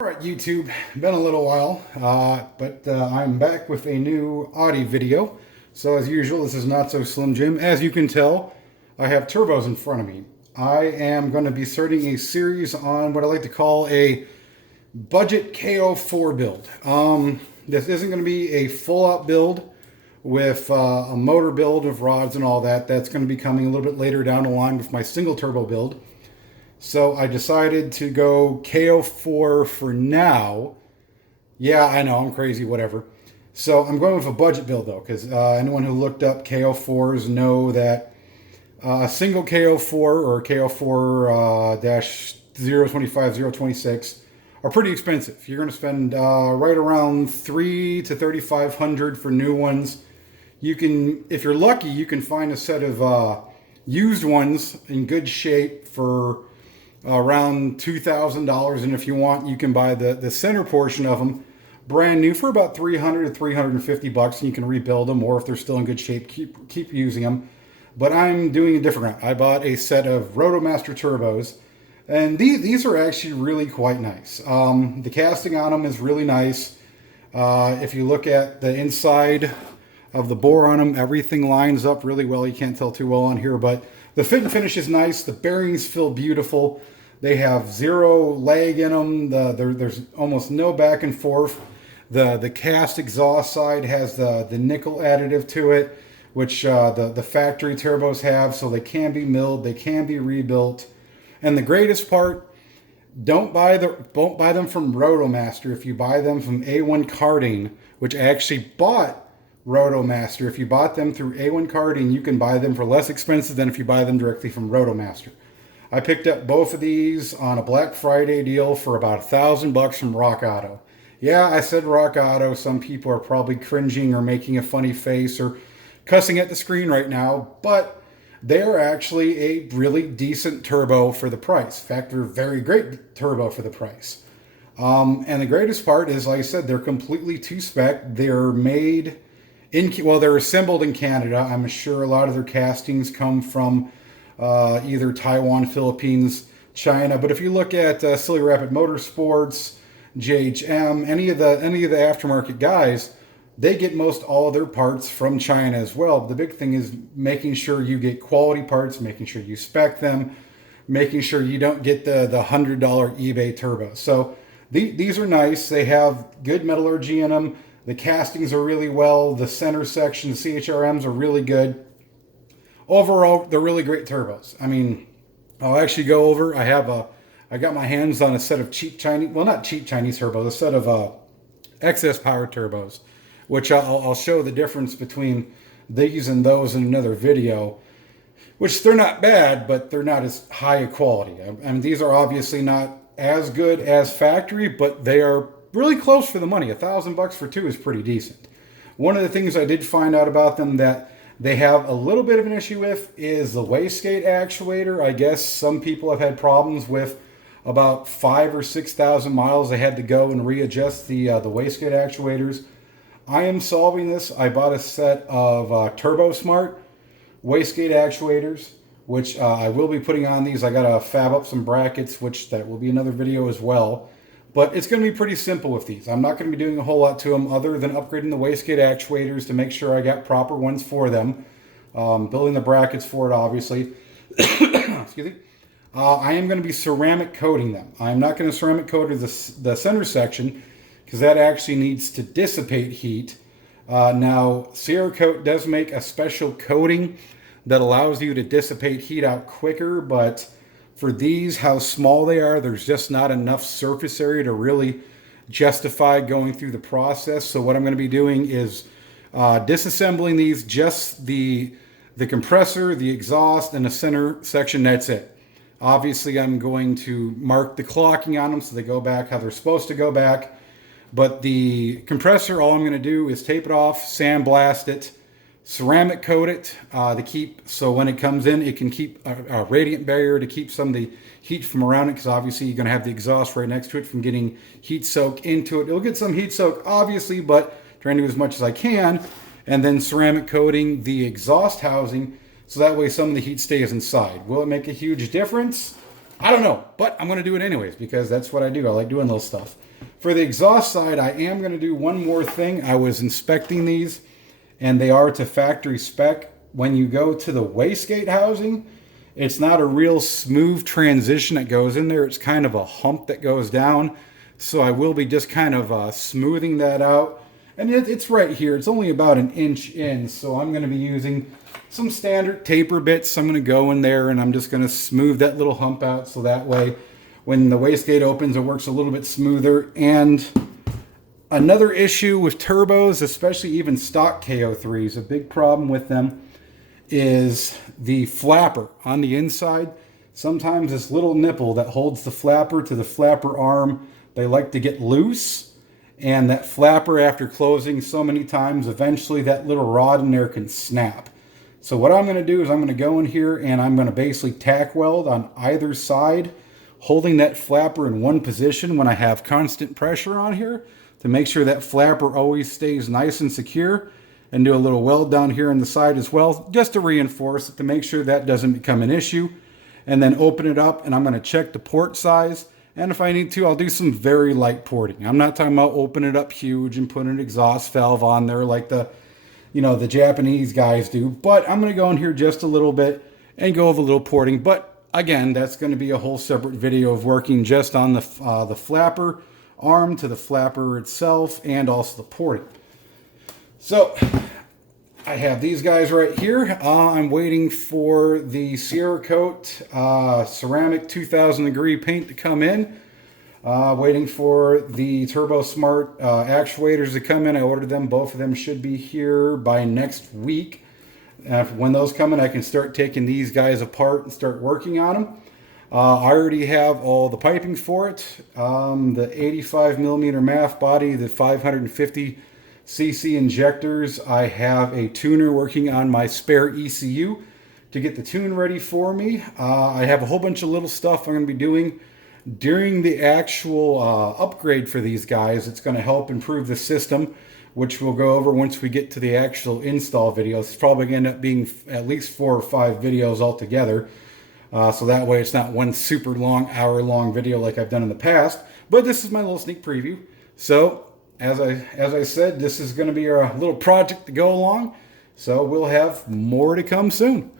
Alright YouTube, been a little while, but I'm back with a new Audi video. So as usual, this is not so Slim Jim. As you can tell, I have turbos in front of me. I am going to be starting a series on what I like to call a budget k04 build. This isn't going to be a full-out build with a motor build of rods and all that. That's going to be coming a little bit later down the line with my single turbo build. So I decided to go k04 for now. Yeah, I know, I'm crazy, whatever. So I'm going with a budget build though, because anyone who looked up k04s know that a single k04 or k04-025, 026 are pretty expensive. You're going to spend right around $300 to $3,500 for new ones. You can, if you're lucky, you can find a set of used ones in good shape for around $2,000, and if you want, you can buy the center portion of them brand new for about $300 to $350, and you can rebuild them, or if they're still in good shape, keep using them. But I'm doing a different route. I bought a set of Roto turbos, and these are actually really quite nice. The casting on them is really nice. If you look at the inside of the bore on them, everything lines up really well. You can't tell too well on here, but the fit and finish is nice. The bearings feel beautiful. They have zero lag in them. There's almost no back and forth. The cast exhaust side has the nickel additive to it, which the factory turbos have, so they can be milled, they can be rebuilt. And the greatest part, don't buy them from Roto. If you buy them from A1 Karting, which I actually bought Roto. If you bought them through A1 Karting, you can buy them for less expensive than if you buy them directly from Roto. I picked up both of these on a Black Friday deal for about $1,000 from Rock Auto. Yeah, I said Rock Auto. Some people are probably cringing or making a funny face or cussing at the screen right now, but they are actually a really decent turbo for the price. In fact, they're a very great turbo for the price. And the greatest part is, like I said, they're completely two-spec. They're made they're assembled in Canada. I'm sure a lot of their castings come from either Taiwan, Philippines, China. But if you look at Silly Rapid Motorsports, JHM, any of the aftermarket guys, they get most all of their parts from China as well. The big thing is making sure you get quality parts, making sure you spec them, making sure you don't get the $100 eBay turbo. So these are nice. They have good metallurgy in them. The castings are really well. The center section, the CHRMs are really good. Overall, they're really great turbos. I mean, I'll actually go over. I got my hands on a set of cheap Chinese, well, not cheap Chinese turbos, a set of excess power turbos, which I'll show the difference between these and those in another video, which they're not bad, but they're not as high a quality. I mean, these are obviously not as good as factory, but they are really close for the money. $1,000 for two is pretty decent. One of the things I did find out about them that they have a little bit of an issue with is the Wastegate Actuator. I guess some people have had problems with about 5,000 or 6,000 miles. They had to go and readjust the Wastegate actuators. I am solving this. I bought a set of Turbo Smart Wastegate actuators, which I will be putting on these. I got to fab up some brackets, which that will be another video as well. But it's going to be pretty simple with these. I'm not going to be doing a whole lot to them other than upgrading the Wastegate actuators to make sure I got proper ones for them. Building the brackets for it, obviously. Excuse me. I am going to be ceramic coating them. I'm not going to ceramic coat the center section because that actually needs to dissipate heat. Now, Sierra Coat does make a special coating that allows you to dissipate heat out quicker, but for these, how small they are, there's just not enough surface area to really justify going through the process. So what I'm going to be doing is disassembling these, just the compressor, the exhaust, and the center section, that's it. Obviously, I'm going to mark the clocking on them so they go back how they're supposed to go back. But the compressor, all I'm going to do is tape it off, sandblast it, ceramic coat it to keep, so when it comes in, it can keep a radiant barrier to keep some of the heat from around it, because obviously you're going to have the exhaust right next to it from getting heat soak into it. It'll get some heat soak, obviously, but trying to do as much as I can. And then ceramic coating the exhaust housing, so that way some of the heat stays inside. Will it make a huge difference? I don't know, but I'm going to do it anyways, because that's what I do. I like doing little stuff. For the exhaust side, I am going to do one more thing. I was inspecting these, and they are to factory spec. When you go to the wastegate housing, it's not a real smooth transition that goes in there. It's kind of a hump that goes down. So I will be just kind of smoothing that out. And it's right here. It's only about an inch in. So I'm going to be using some standard taper bits. I'm going to go in there and I'm just going to smooth that little hump out. So that way when the wastegate opens, it works a little bit smoother. And another issue with turbos, especially even stock K03s, a big problem with them is the flapper on the inside. Sometimes this little nipple that holds the flapper to the flapper arm, they like to get loose, and that flapper, after closing so many times, eventually that little rod in there can snap. So what I'm going to do is I'm going to go in here and I'm going to basically tack weld on either side, holding that flapper in one position when I have constant pressure on here to make sure that flapper always stays nice and secure, and do a little weld down here on the side as well, just to reinforce it, to make sure that doesn't become an issue. And then open it up, and I'm going to check the port size. And if I need to, I'll do some very light porting. I'm not talking about opening it up huge and putting an exhaust valve on there like the Japanese guys do. But I'm going to go in here just a little bit and go over a little porting. But again, that's going to be a whole separate video of working just on the flapper arm to the flapper itself, and also the porting. So I have these guys right here. I'm waiting for the Sierra Coat ceramic 2000 degree paint to come in. Waiting for the Turbo Smart actuators to come in. I ordered them. Both of them should be here by next week. When those come in, I can start taking these guys apart and start working on them. I already have all the piping for it. The 85 millimeter MAF body, the 550 cc injectors. I have a tuner working on my spare ECU to get the tune ready for me. I have a whole bunch of little stuff I'm going to be doing during the actual upgrade for these guys. It's going to help improve the system, which we'll go over once we get to the actual install videos. It's probably going to end up being at least 4 or 5 videos altogether. So that way it's not one super long, hour-long video like I've done in the past. But this is my little sneak preview. So as I said, this is going to be our little project to go along. So we'll have more to come soon.